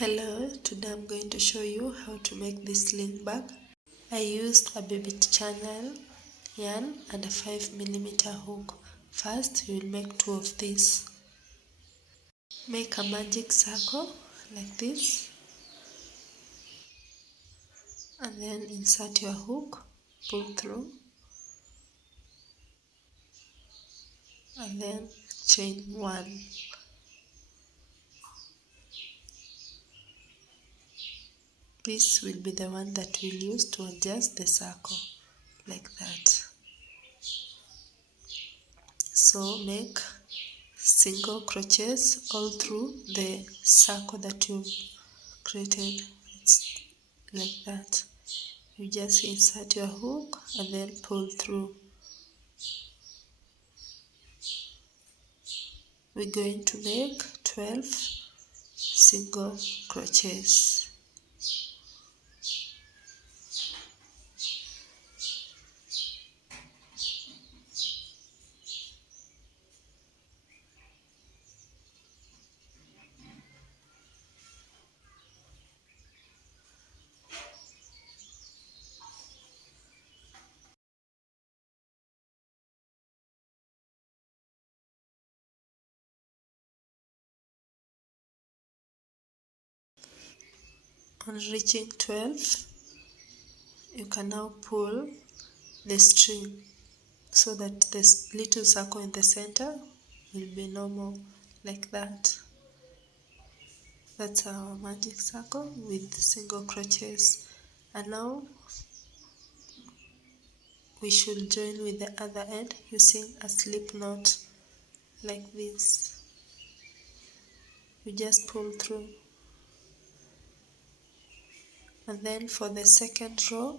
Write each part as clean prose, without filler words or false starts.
Hello, today I'm going to show you how to make this sling bag. I used a baby channel yarn and a 5mm hook. First, you will make 2 of these. Make a magic circle like this and then insert your hook, pull through and then chain 1. This will be the one that we'll use to adjust the circle like that. So make single crochets all through the circle that you've created. It's like that. You just insert your hook and then pull through. We're going to make 12 single crochets. On reaching 12, you can now pull the string so that this little circle in the center will be normal like that. That's our magic circle with single crochets. And now we should join with the other end using a slip knot like this. You just pull through. And then for the second row,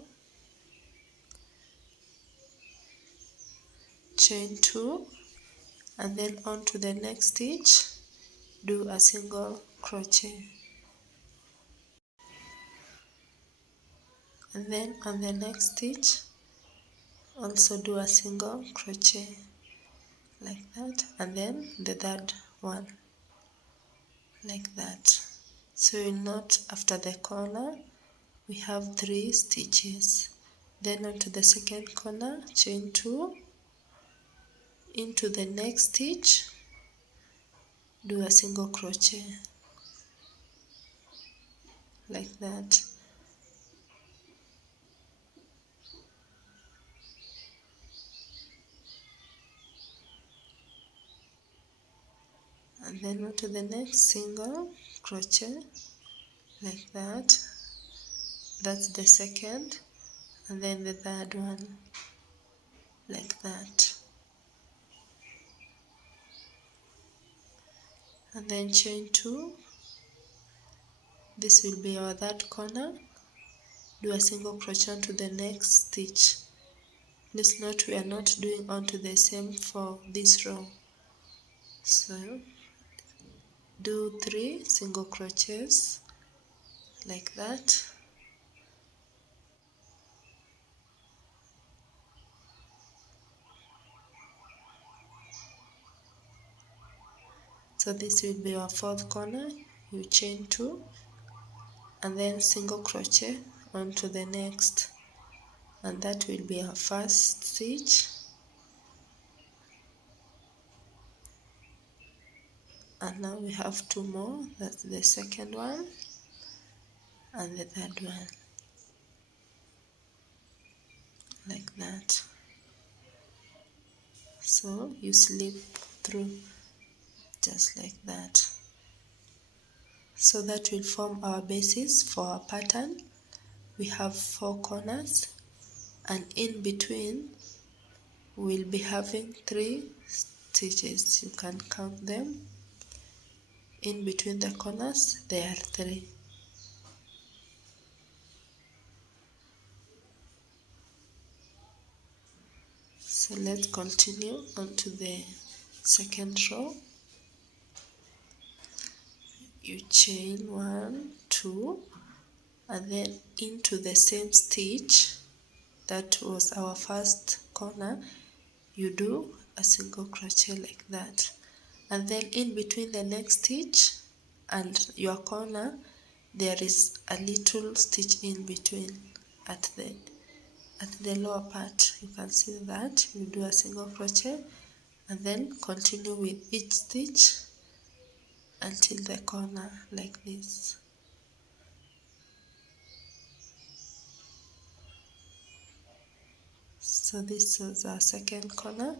chain 2 and then on to the next stitch, do a single crochet. And then on the next stitch, also do a single crochet like that, and then the third one like that. So you'll note after the corner we have 3 stitches. Then onto the second corner, chain 2, into the next stitch, do a single crochet like that. And then onto the next single crochet like that. That's the second, and then the third one like that. And then chain 2. This will be our third corner. Do a single crochet onto the next stitch. Please note we are not doing onto the same for this row. So do 3 single crochets like that. So this will be our fourth corner. You chain 2 and then single crochet onto the next, and that will be our first stitch. And now we have 2 more. That's the second one and the third one like that. So you slip through just like that. So that will form our basis for our pattern. We have 4 corners, and in between we'll be having 3 stitches. You can count them. In between the corners there are 3. So let's continue on to the second row. You chain 1, 2, and then into the same stitch that was our first corner, you do a single crochet like that. And then in between the next stitch and your corner, there is a little stitch in between at the lower part. You can see that. You do a single crochet and then continue with each stitch until the corner, like this. So this is our second corner.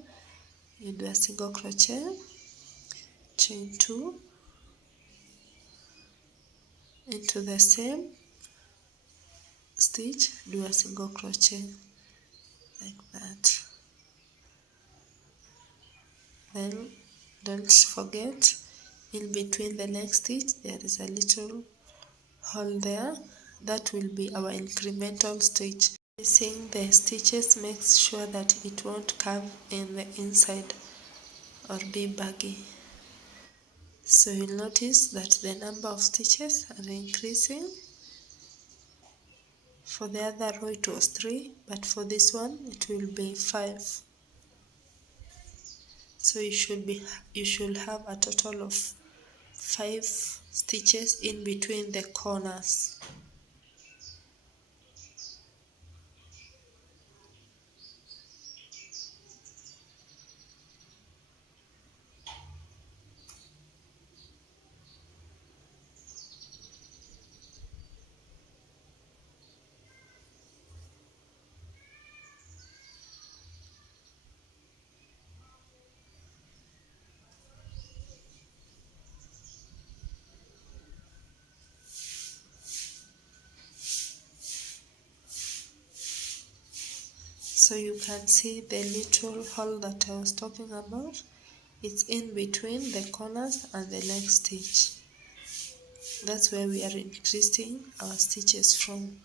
You do a single crochet, chain 2 into the same stitch, do a single crochet like that. Then don't forget, in between the next stitch there is a little hole there. That will be our incremental stitch. Placing the stitches makes sure that it won't come in the inside or be baggy. So you'll notice that the number of stitches are increasing. For the other row it was 3, but for this one it will be 5. So you should have a total of 5 stitches in between the corners. So you can see the little hole that I was talking about. It's in between the corners and the next stitch. That's where we are increasing our stitches from.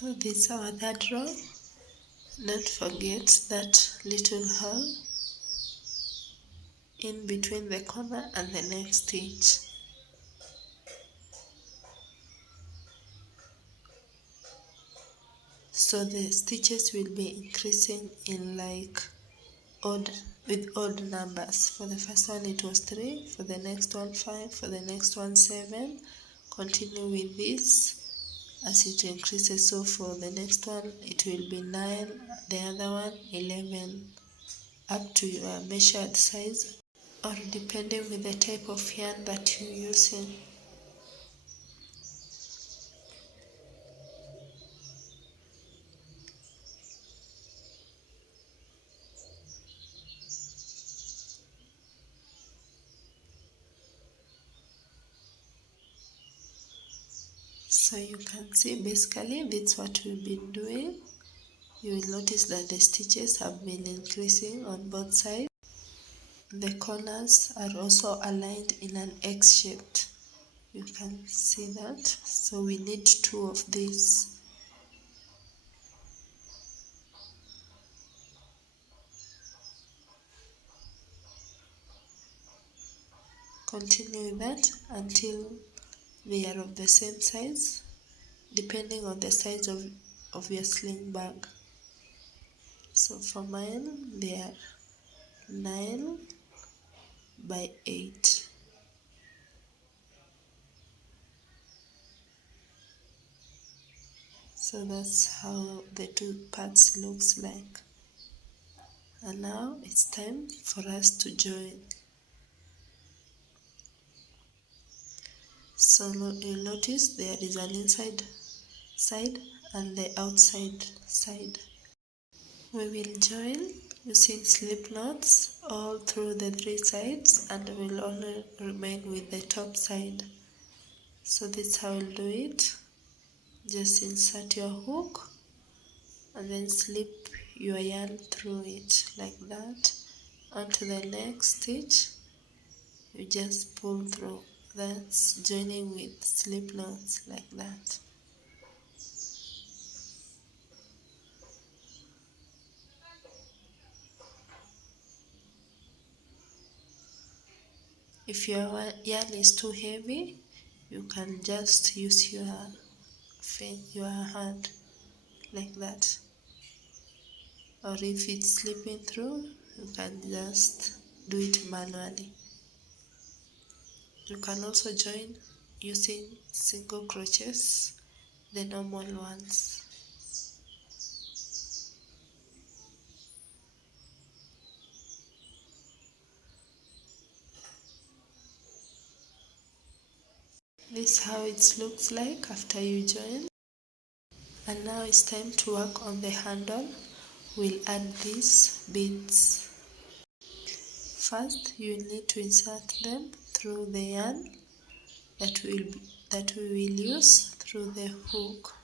So this is our third row. Don't forget that little hole in between the corner and the next stitch. So the stitches will be increasing in like with odd numbers. For the first one it was 3, for the next one 5, for the next one 7. Continue with this as it increases. So for the next one it will be 9, the other one 11, up to your measured size or depending with the type of yarn that you're using. So you can see basically that's what we've been doing. You will notice that the stitches have been increasing on both sides. The corners are also aligned in an X shaped. You can see that. So we need 2 of these. Continue with that until they are of the same size, depending on the size of your sling bag. So for mine, they are 9 by 8. So that's how the two parts looks like. And now it's time for us to join. So you'll notice there is an inside side and the outside side. We will join using slip knots all through the three sides, and we'll only remain with the top side. So this is how we'll do it. Just insert your hook and then slip your yarn through it like that. Onto the next stitch, you just pull through. That's joining with slip knots like that. If your yarn is too heavy, you can just use your hand like that. Or if it's slipping through, you can just do it manually. You can also join using single crochets, the normal ones. This is how it looks like after you join. And now it's time to work on the handle. We'll add these beads. First, you need to insert them through the yarn that we will use through the hook.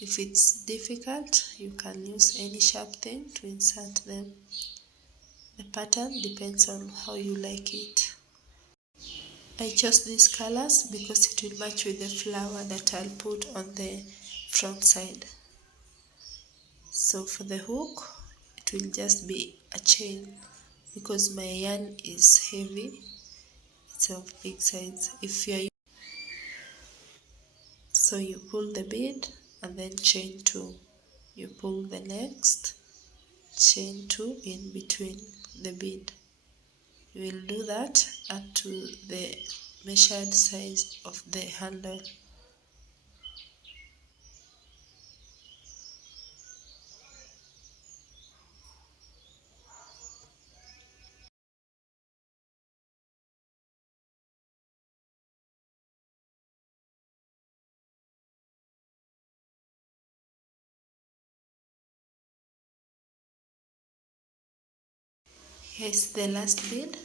If it's difficult, you can use any sharp thing to insert them. The pattern depends on how you like it. I chose these colors because it will match with the flower that I'll put on the front side. So for the hook, it will just be a chain because my yarn is heavy. It's of big size. So you pull the bead and then chain 2. You pull the next, chain 2 in between the bead. You will do that up to the measured size of the handle. Here's the last bead.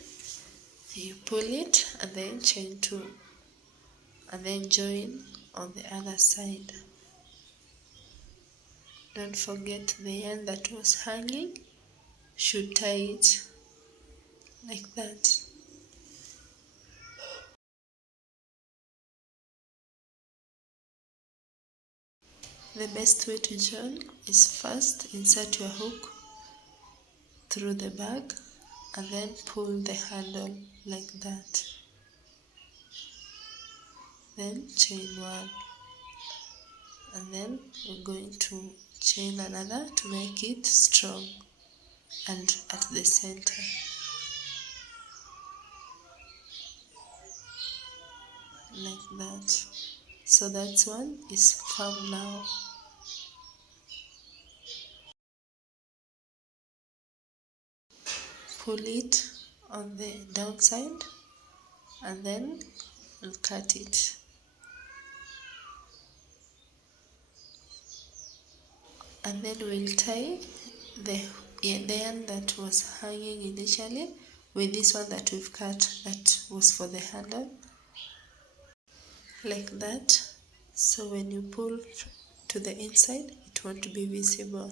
You pull it and then chain 2 and then join on the other side. Don't forget the yarn that was hanging, should tie it like that. The best way to join is first insert your hook through the bag and then pull the handle like that. Then chain 1 and then we're going to chain another to make it strong and at the center. Like that. So that one is firm now. Pull it on the downside and then we'll cut it. And then we'll tie the yarn that was hanging initially with this one that we've cut that was for the handle. Like that. So when you pull to the inside, it won't be visible,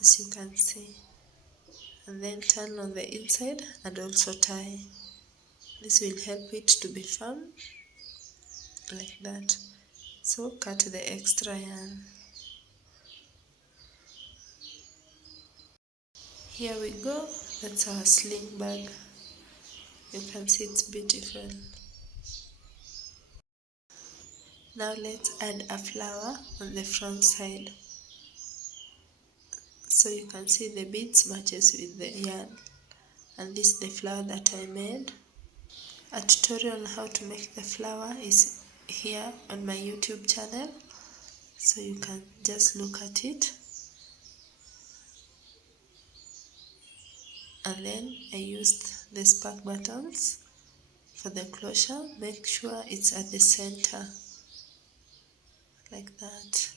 as you can see. And then turn on the inside and also tie. This will help it to be firm, like that. So cut the extra yarn. Here we go. That's our sling bag. You can see it's beautiful. Now let's add a flower on the front side. So you can see the beads matches with the yarn. And this is the flower that I made. A tutorial on how to make the flower is here on my YouTube channel. so you can just look at it. And then I used the spark buttons for the closure. Make sure it's at the center, like that.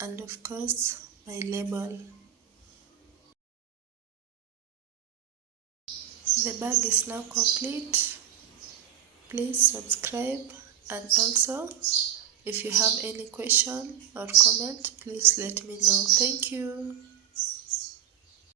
And of course, my label. The bag is now complete. Please subscribe, and also if you have any question or comment, please let me know. Thank you.